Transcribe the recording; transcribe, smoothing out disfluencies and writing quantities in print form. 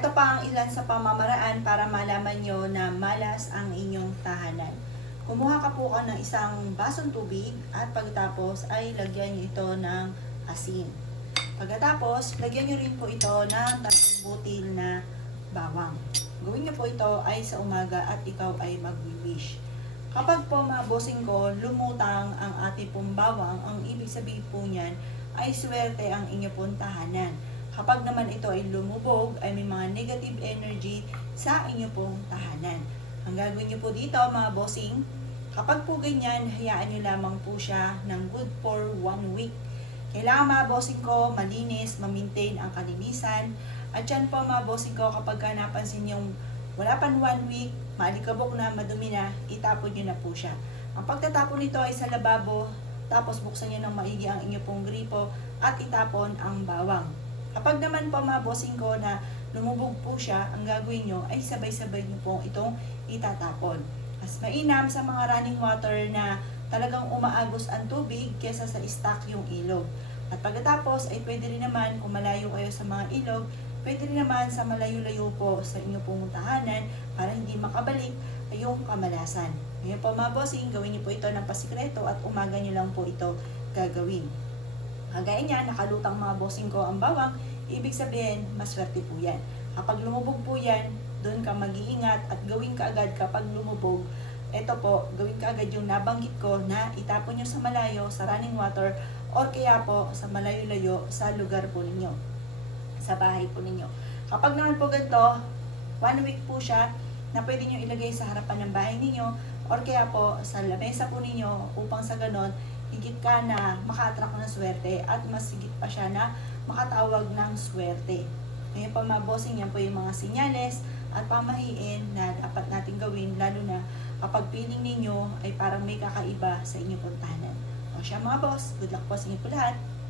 Ito pa ang ilan sa pamamaraan para malaman nyo na malas ang inyong tahanan. Kumuha ka po ng isang basong tubig at pagkatapos ay lagyan nyo ito ng asin. Pagkatapos, lagyan nyo rin po ito ng 3 butil na bawang. Gawin nyo po ito ay sa umaga at ikaw ay mag-wish. Kapag po mga bossing ko, lumutang ang ating pong bawang, ang ibig sabihin po niyan ay swerte ang inyong pong tahanan. Kapag naman ito ay lumubog, ay may mga negative energy sa inyong pong tahanan. Ang gagawin nyo po dito mga bossing, kapag po ganyan, hayaan nyo lamang po siya ng good for 1 week. Kailangan mga bossing ko, malinis, ma-maintain ang kalinisan. At yan po mga bossing ko, kapag napansin yung wala pang 1 week, maalikabok na, madumi na, itapon nyo na po siya. Ang pagtatapon nito ay sa lababo, tapos buksan nyo ng maigi ang inyong pong gripo at itapon ang bawang. Kapag naman po mga bossing ko na lumubog po siya, ang gagawin nyo ay sabay-sabay nyo po itong itatapon. Mas mainam sa mga running water na talagang umaagos ang tubig kesa sa stock yung ilog. At pagkatapos ay pwede rin naman kung malayo kayo sa mga ilog, pwede rin naman sa malayo-layo po sa inyong pumuntahanan para hindi makabalik yung kamalasan. Ngayon po mga bossing, gawin nyo po ito ng pasikreto at umaga nyo lang po ito gagawin. Kagaya niya, nakalutang mga bossing ko ang bawang, ibig sabihin, maswerte po yan. Kapag lumubog po yan, doon ka mag-iingat at gawin ka agad kapag lumubog. Ito po, gawin ka agad yung nabanggit ko na itapon nyo sa malayo, sa running water, or kaya po sa malayo-layo sa lugar po ninyo, sa bahay po ninyo. Kapag naman po ganito, 1 week po siya na pwede nyo ilagay sa harapan ng bahay ninyo, or kaya po sa lamesa po ninyo upang sa ganon, higit ka na maka-attract ng swerte at mas higit pa siya na makatawag ng swerte. Ngayon pa mga bossing, yan po yung mga sinyales at pamahiin na dapat natin gawin, lalo na kapag feeling ninyo ay parang may kakaiba sa inyong puntahanan. O siya mga boss, good luck po sa inyo po lahat.